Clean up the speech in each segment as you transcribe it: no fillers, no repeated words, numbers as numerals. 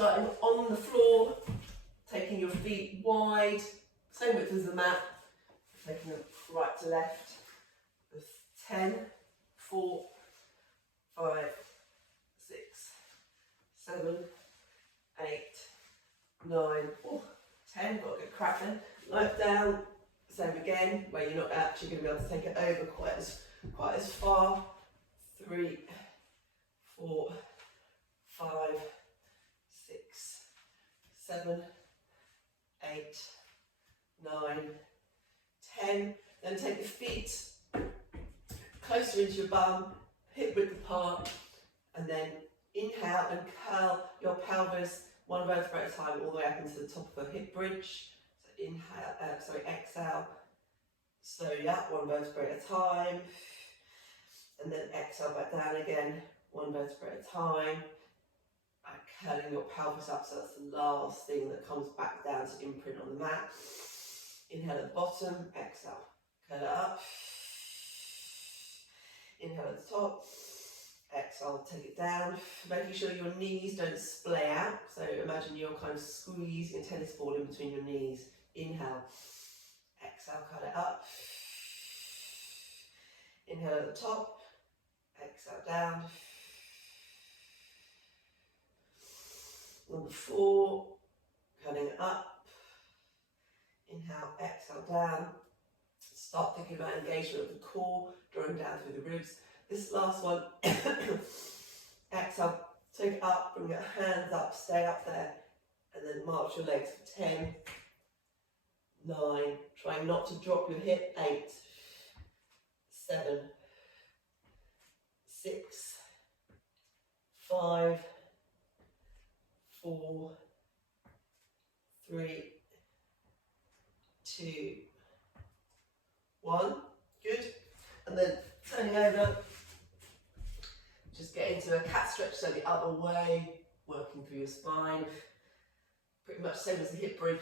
Starting on the floor, taking your feet wide, same width as the mat, taking them right to left. 10, 4, 5, 6, 7, 8, 9, 10. Got a good crack then. Knife down. Same again, where you're not actually going to be able to take it over quite as far. 3, 4, 5, 6, 7, 8, 9, 10. Then take the feet closer into your bum, hip width apart, and then inhale and curl your pelvis one vertebrae at a time all the way up into the top of a hip bridge. So inhale, exhale. Slowly up, one vertebrae at a time, and then exhale back down again, one vertebrae at a time. Curling your pelvis up, so that's the last thing that comes back down to imprint on the mat. Inhale at the bottom, exhale, curl it up. Inhale at the top, exhale, take it down, making sure your knees don't splay out. So imagine you're kind of squeezing a tennis ball in between your knees. Inhale, exhale, cut it up. Inhale at the top, exhale down. Number 4, cutting it up. Inhale, exhale down. Start thinking about engagement of the core, drawing down through the ribs. This last one, exhale, take it up, bring your hands up, stay up there, and then march your legs for 10, 9, trying not to drop your hip, 8, 7, 6, 5, 4, 3, 2, 1. Good. And then turning over, just get into a cat stretch, so the other way, working through your spine. Pretty much same as the hip bridge,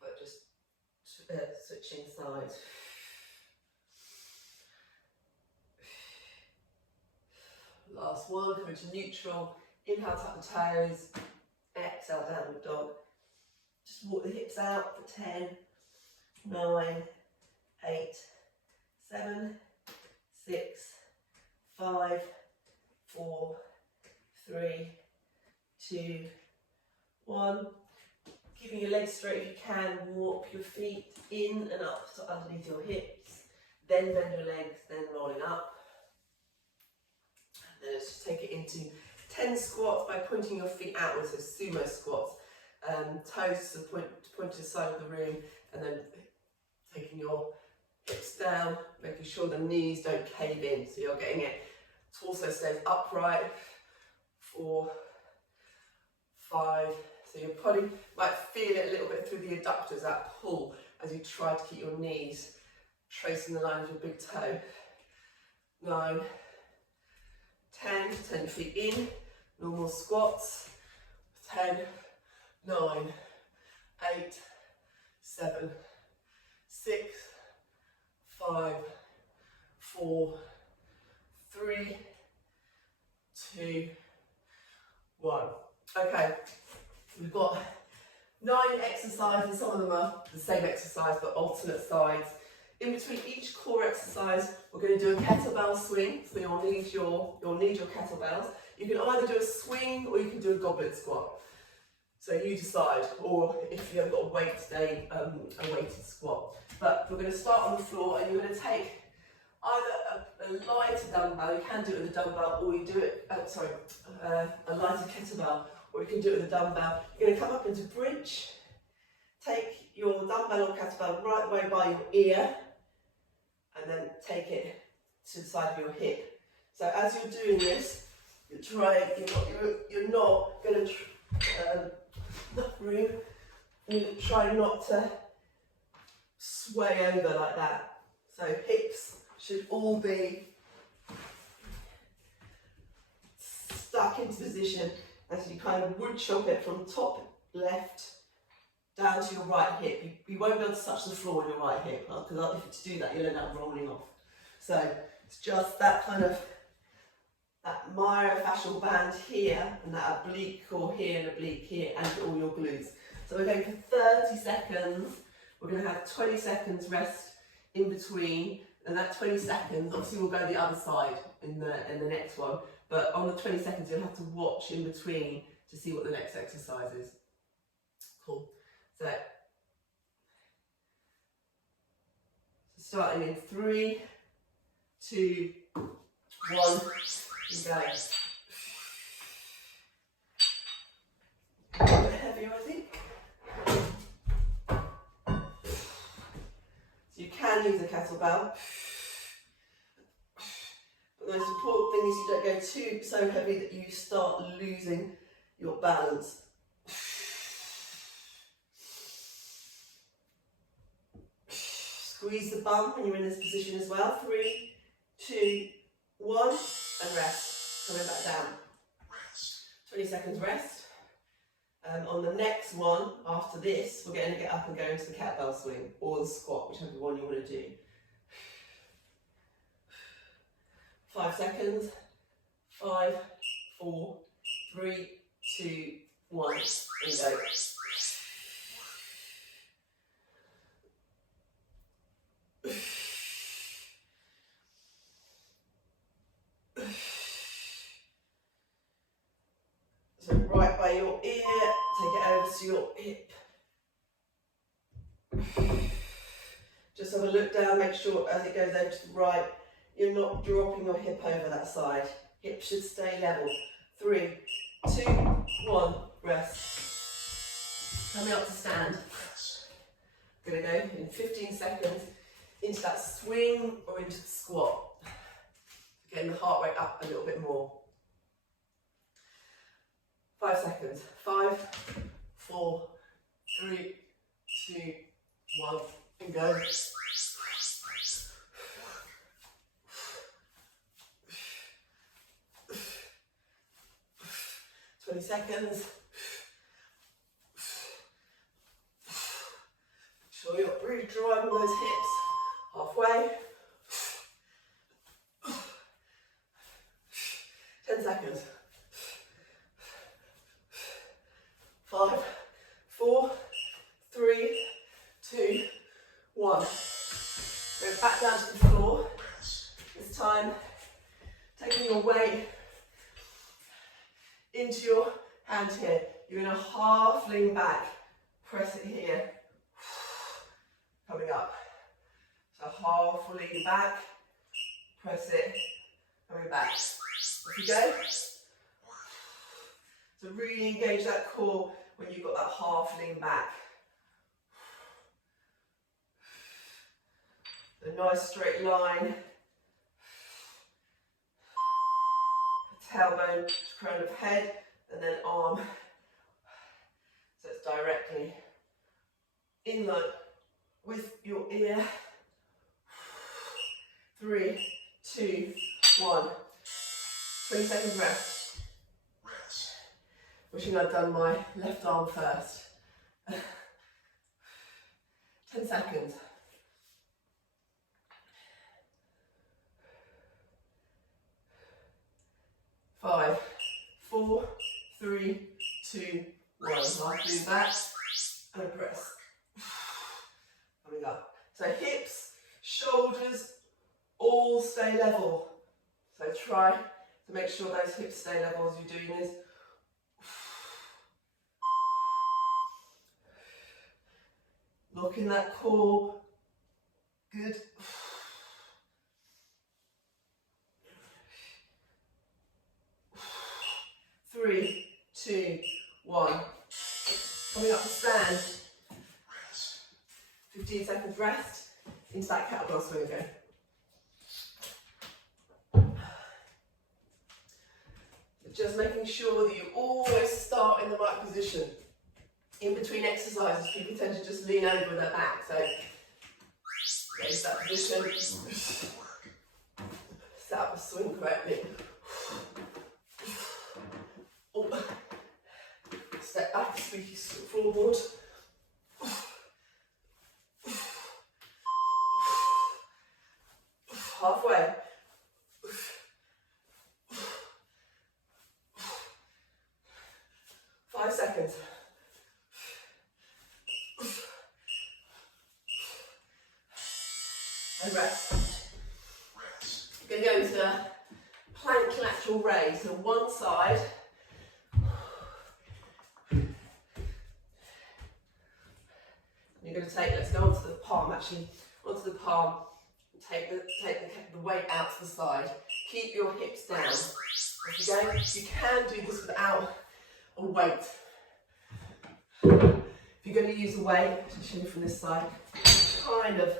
but just switching sides. Last one, coming to neutral. Inhale, tuck the toes. Exhale, downward dog. Just walk the hips out for 10, 9, 8, 7, 6, 5, 4, 3, 2, 1. Keeping your legs straight if you can. Walk your feet in and up to underneath your hips. Then bend your legs, then rolling up. And then let's just take it into 10 squats by pointing your feet outwards, so sumo squats. Toes to point to the side of the room, and then taking your hips down, making sure the knees don't cave in, so you're getting it. Torso stays upright. 4, 5. So your body might feel it a little bit through the adductors, that pull, as you try to keep your knees tracing the line of your big toe. 9, 10. Turn your feet in. Normal squats. 10, 9, 8, 7, 6, 5, 4, 3, 2, 1. Okay, we've got 9 exercises. Some of them are the same exercise but alternate sides. In between each core exercise, we're going to do a kettlebell swing. So you'll need your kettlebells. You can either do a swing or you can do a goblet squat. So you decide, or if you have got a weight day, a weighted squat. But we're going to start on the floor, and you're going to take either a lighter dumbbell, you can do it with a dumbbell, or you do it, a lighter kettlebell, or you can do it with a dumbbell. You're going to come up into bridge, take your dumbbell or kettlebell right the way by your ear, and then take it to the side of your hip. So as you're doing this, you're not going to try not to sway over like that. So hips should all be stuck into position as you kind of wood chop it from top left down to your right hip. You won't be able to touch the floor with your right hip, because if you do that, you'll end up rolling off. So it's just that kind of that myofascial band here, and that oblique core here and oblique here, and all your glutes. So we're going for 30 seconds. We're going to have 20 seconds rest in between, and that 20 seconds, obviously we'll go the other side in the next one, but on the 20 seconds you'll have to watch in between to see what the next exercise is. Cool. So starting in 3, 2, 1, and go. A bit heavier, I think. So you can use a kettlebell. But the most important thing is you don't go so heavy that you start losing your balance. Squeeze the bum when you're in this position as well. 3, 2, 1, and rest. Coming back down. 20 seconds rest. On the next one, after this, we're going to get up and go into the kettlebell swing or the squat, whichever one you want to do. 5 seconds. 5, 4, 3, 2, 1, and go. So right by your ear, take it over to your hip. Just have a look down, make sure as it goes over to the right, you're not dropping your hip over that side. Hip should stay level. 3, 2, 1, rest. Coming up to stand. Gonna go in 15 seconds into that swing or into the squat. Getting the heart rate up a little bit more. 5 seconds. 5, 4, 3, 2, 1, and go. 20 seconds. Make sure you're really driving those hips halfway. 10 seconds. 5, 4, 3, 2, 1. Go back down to the floor. This time, taking your weight into your hand here. You're going to half lean back, press it here, coming up. So half lean back, press it, coming back. Off you go. So really engage that core when you've got that half lean back. A nice straight line. Tailbone to crown of head, and then arm. So it's directly in line with your ear. 3, 2, 1. 20 seconds rest. Wishing I'd done my left arm first. 10 seconds. 5, 4, 3, 2, 1. Half move back and press. Coming up. So hips, shoulders, all stay level. So try to make sure those hips stay level as you're doing this. Lock in that core. Good. 3, 2, 1. Coming up to stand. 15 seconds rest. Into that kettlebell swing again. Just making sure that you always start in the right position. In between exercises, people tend to just lean over their back. So get into that position. Set up the swing correctly. Step back, squeeze forward. Halfway. 5 seconds. And rest. We're going to go into a plank lateral raise. So one side. You're going to take, let's go onto the palm actually, onto the palm. Take the weight out to the side. Keep your hips down. As you go, you can do this without a weight. If you're going to use a weight, especially from this side, kind of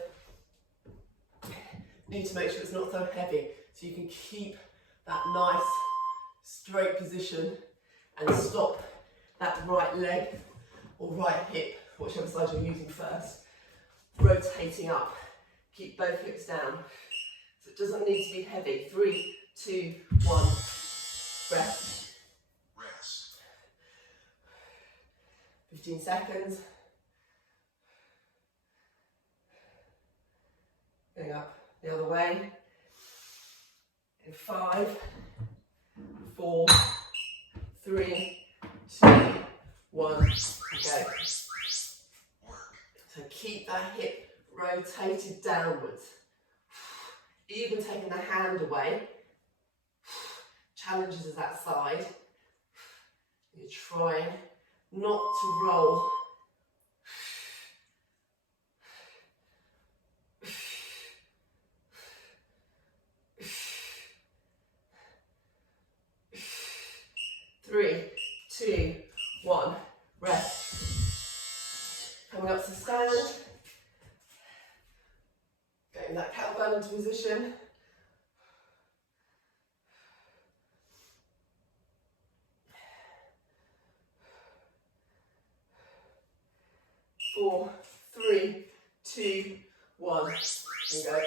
need to make sure it's not so heavy, so you can keep that nice straight position and stop that right leg or right hip, whichever side you're using first, rotating up. Keep both hips down. So it doesn't need to be heavy. 3, 2, 1. Rest. 15 seconds. Going up the other way. In 5, 4, 3, 2, 1. Go. So keep that hip rotated downwards. Even taking the hand away challenges us that side. You're trying not to roll. Three, 2, 1. Rest. Coming up to stand. Getting that kettlebell into position. Four, 3, 2, 1, and go.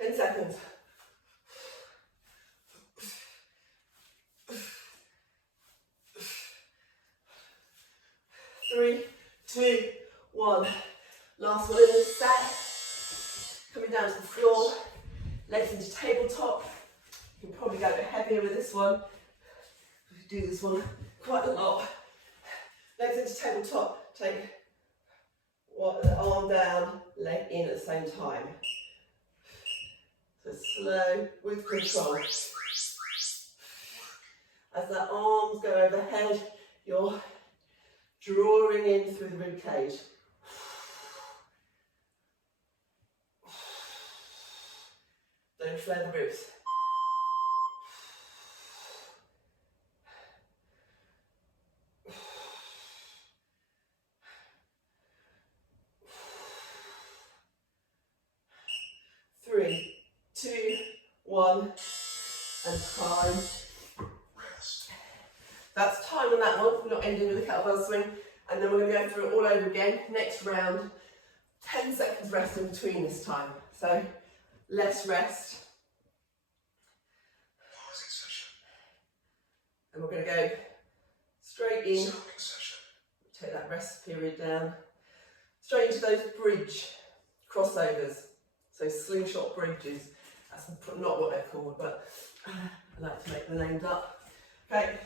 10 seconds. 3, 2, 1. Last one in this set. Coming down to the floor. Legs into tabletop. You can probably go a bit heavier with this one. We do this one quite a lot. Legs into tabletop. Take the arm down, leg in at the same time. So slow with control. As the arms go overhead, you're drawing in through the rib cage. Don't flare the ribs. Three, 2, 1, and time. That's time on that one. We're not ending with a kettlebell swing. And then we're going to go through it all over again. Next round, 10 seconds rest in between this time. So, less rest. And we're going to go straight in. Take that rest period down. Straight into those bridge crossovers. So slingshot bridges. That's not what they're called, but I like to make the names up. Okay.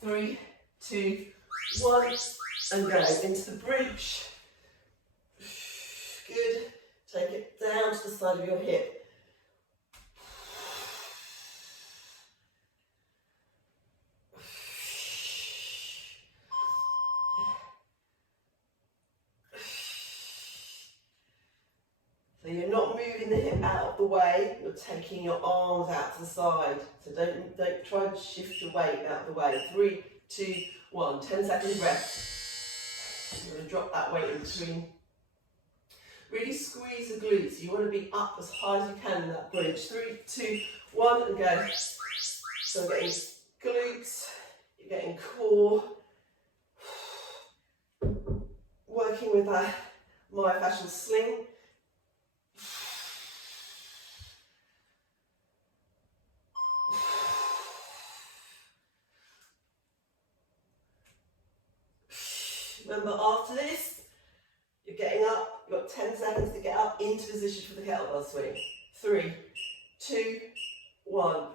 3, 2, 1, and go into the bridge. Good. Take it down to the side of your hip. So you're not moving the hip out of the way, you're taking your arms out to the side. So don't try and shift your weight out of the way. 3, 2, 1. 10 seconds rest. You're going to drop that weight in between. Really squeeze the glutes. You want to be up as high as you can in that bridge. 3, 2, 1, and go. So I'm getting glutes, you're getting core. Working with that myofascial sling. Remember, after this, you're getting up. You've got 10 seconds to get up into position for the kettlebell swing. 3, 2, 1.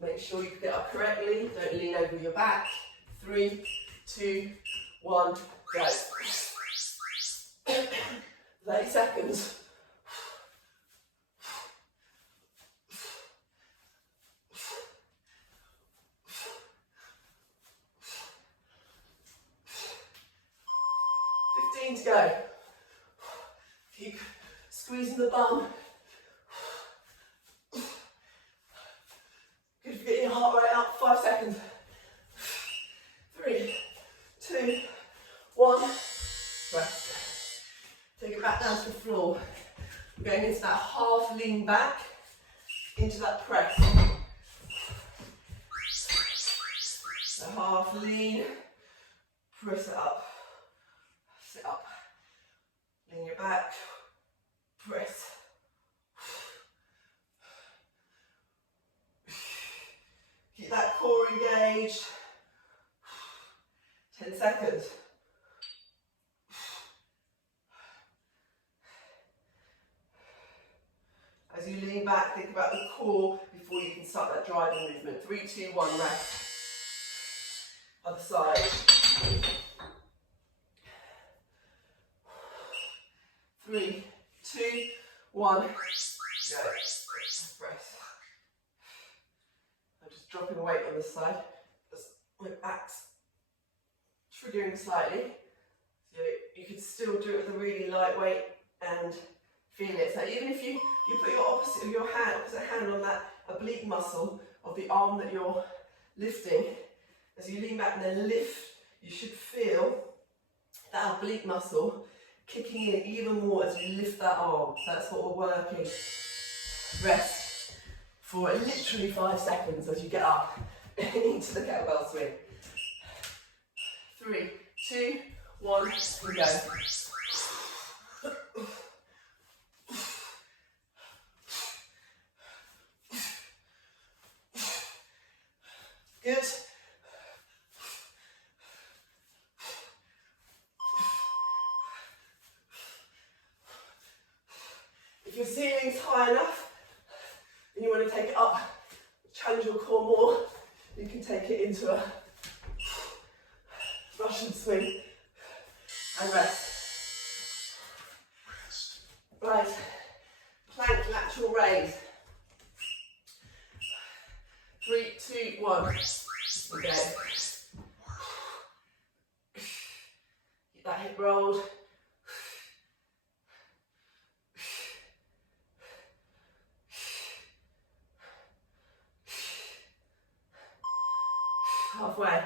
Make sure you get up correctly. Don't lean over your back. 3, 2, 1, go. 30 seconds. To go. Keep squeezing the bum. Good for getting your heart rate up. 5 seconds. 3, 2, 1. Rest. Take it back down to the floor. We're going into that half lean back, into that press. The half lean, press it up. Sit up, lean your back, press. Keep that core engaged. 10 seconds. As you lean back, think about the core before you can start that driving movement. 3, 2, 1, rest. Other side. 3, 2, 1, go. Breath. I'm just dropping weight on this side. Just my back's triggering slightly. So you can still do it with a really light weight and feel it. So even if you put your opposite hand on that oblique muscle of the arm that you're lifting, as you lean back and then lift, you should feel that oblique muscle kicking in even more as you lift that arm. So that's what we're working. Rest for literally 5 seconds as you get up into the kettlebell swing. 3, 2, 1, and go. Good. If your ceiling's high enough and you want to take it up, challenge your core more, you can take it into a Russian swing and rest. Right, plank lateral raise. 3, 2, 1. Okay. Keep that hip rolled. Halfway.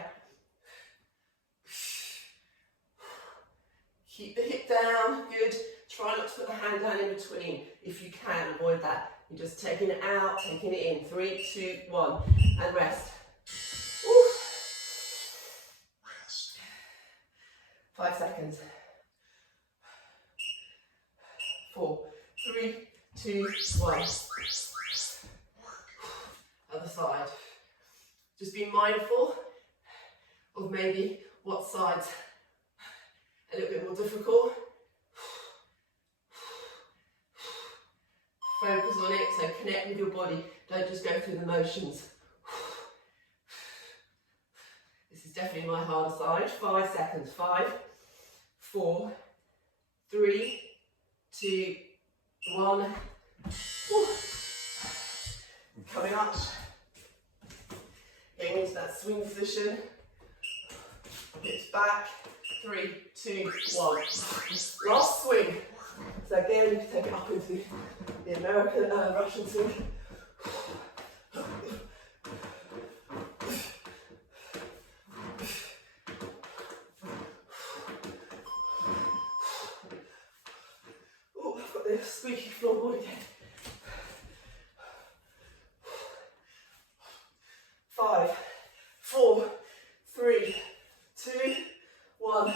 Keep the hip down, good. Try not to put the hand down in between. If you can, avoid that. You're just taking it out, taking it in. 3, 2, 1, and rest. Woo. Rest. 5 seconds. 4, 3, 2, 1. Other side. Just be mindful of maybe what side's a little bit more difficult. Focus on it, so connect with your body. Don't just go through the motions. This is definitely my harder side. 5 seconds. 5, 4, 3, 2, 1. Coming up. Getting into that swing position. Hips back. 3, 2, 1. Last swing. So again, you can take it up into the American, Russian swing. Oh, I've got the squeaky floorboard again. 5, 4, 3, 2, 1,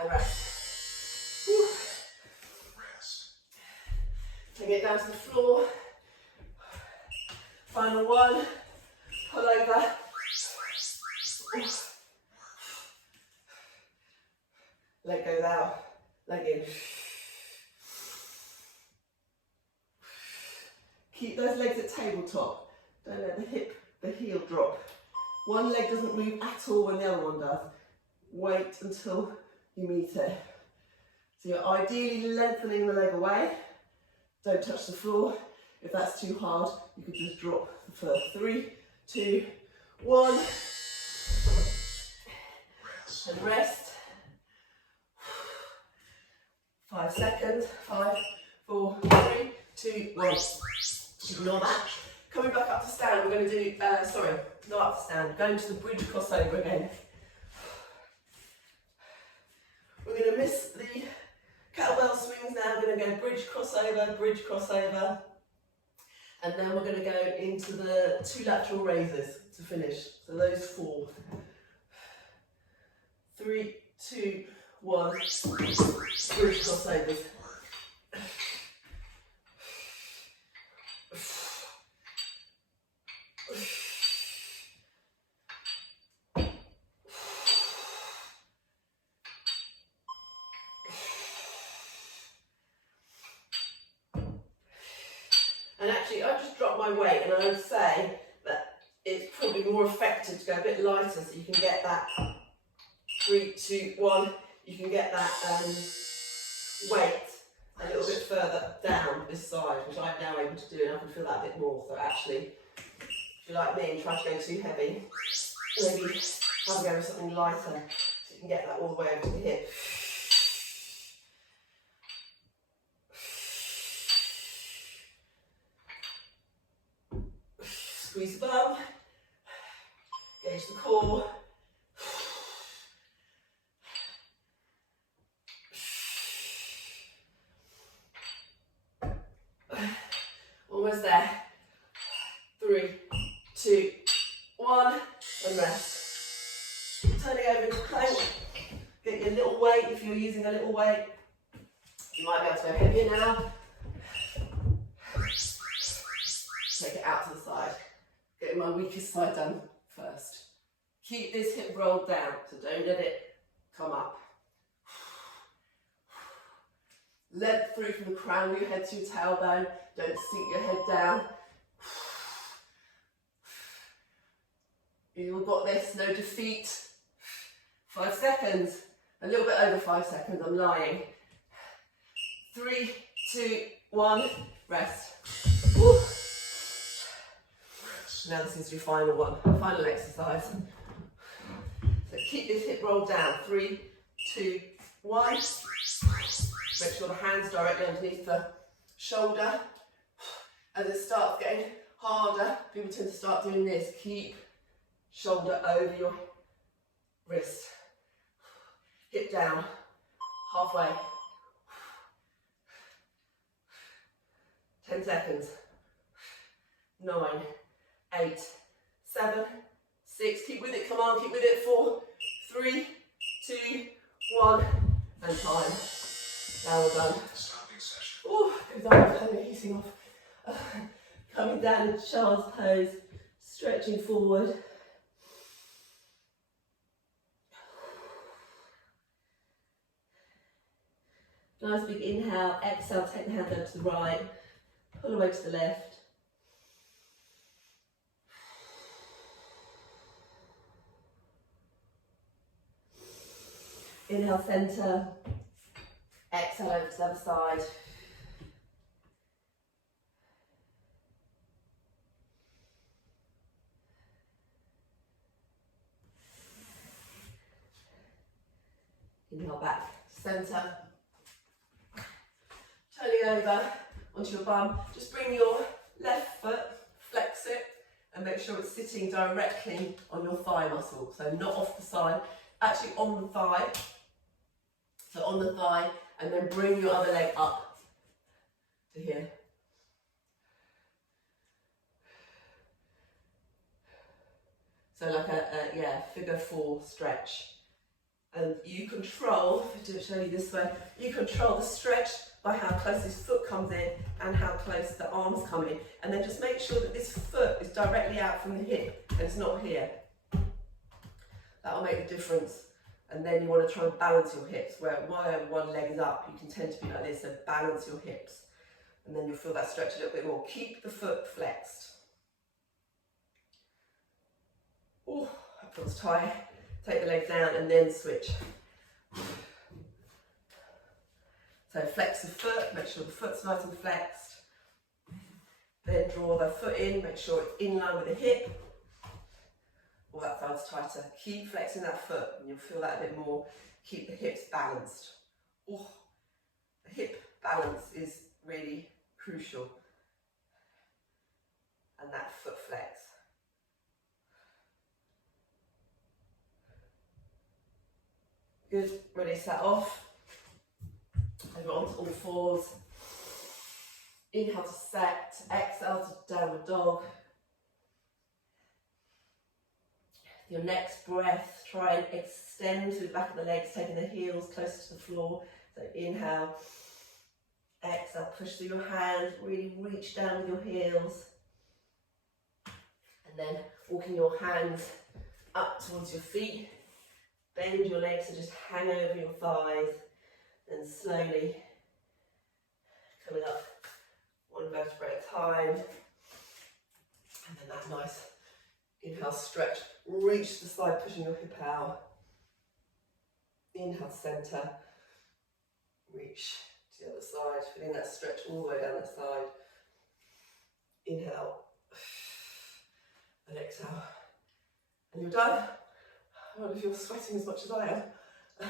and rest. Whew. Take it down to the floor. Final one. Pull over. Leg goes out, leg in. Keep those legs at tabletop. Don't let the heel drop. One leg doesn't move at all when the other one does. Wait until you meet it. So you're ideally lengthening the leg away. Don't touch the floor. If that's too hard, you could just drop the foot. 3, 2, 1. And rest. 5 seconds. 5, 4, 3, 2, 1. Ignore that. Coming back up to stand, we're going to do, sorry, not up to stand, going to the bridge crossover again. We're going to miss the kettlebell swings now, we're going to go bridge crossover, and then we're going to go into the 2 lateral raises to finish. So those 4. 3, 2, 1, bridge crossovers. And actually, I just dropped my weight, and I would say that it's probably more effective to go a bit lighter, so you can get that 3, 2, 1. You can get that weight a little bit further down this side, which I'm now able to do, and I can feel that a bit more. So actually, if you're like me and try to go too heavy, maybe have a go with something lighter, so you can get that all the way over to the hip. Squeeze the bum, engage the core. Almost there. 3, 2, 1, and rest. Turning over into plank. Get your little weight if you're using a little weight. You might be able to go heavier now. Take it out to the side. Getting my weakest side done first. Keep this hip rolled down, so don't let it come up. Length through from the crown of your head to your tailbone. Don't sink your head down. You've got this, no defeat. 5 seconds. A little bit over 5 seconds, I'm lying. 3, 2, 1, rest. Woo. Now this is your final one, final exercise. So keep this hip rolled down. 3, 2, 1. Make sure the hand's directly underneath the shoulder. As it starts getting harder, people tend to start doing this. Keep shoulder over your wrist. Hip down, halfway. 10 seconds. 9, 8, 7, 6. Keep with it, come on, keep with it. 4, 3, 2, 1, and time. Now we're done. Ooh, goes on, kind of easing off. Coming down into child's pose, stretching forward. Nice big inhale, exhale, take the hand over to the right, pull away to the left. Inhale, centre, exhale over to the other side. Inhale back, centre. Turning over onto your bum. Just bring your left foot, flex it, and make sure it's sitting directly on your thigh muscle. So not off the side, actually on the thigh. So on the thigh, and then bring your other leg up to here. So like a figure 4 stretch. And you control, if I do it show you this way, you control the stretch by how close this foot comes in and how close the arms come in. And then just make sure that this foot is directly out from the hip and it's not here. That'll make the difference. And then you want to try and balance your hips, where while one leg is up, you can tend to be like this, so balance your hips. And then you'll feel that stretch a little bit more. Keep the foot flexed. Oh, that feels tight. Take the leg down and then switch. So flex the foot, make sure the foot's nice and flexed. Then draw the foot in, make sure it's in line with the hip. Oh, that feels tighter. Keep flexing that foot and you'll feel that a bit more. Keep the hips balanced. Oh, the hip balance is really crucial. And that foot flex. Good, release that off. Over onto all fours. Inhale to set, exhale to downward dog. Your next breath, try and extend through the back of the legs, taking the heels closer to the floor. So inhale, exhale, push through your hands, really reach down with your heels. And then walking your hands up towards your feet. Bend your legs so just hang over your thighs. And slowly coming up one vertebrae at a time. And then that nice inhale, stretch, reach the side, pushing your hip out. Inhale, centre, reach to the other side, feeling that stretch all the way down the side. Inhale, and exhale. And you're done. I wonder if you're sweating as much as I am.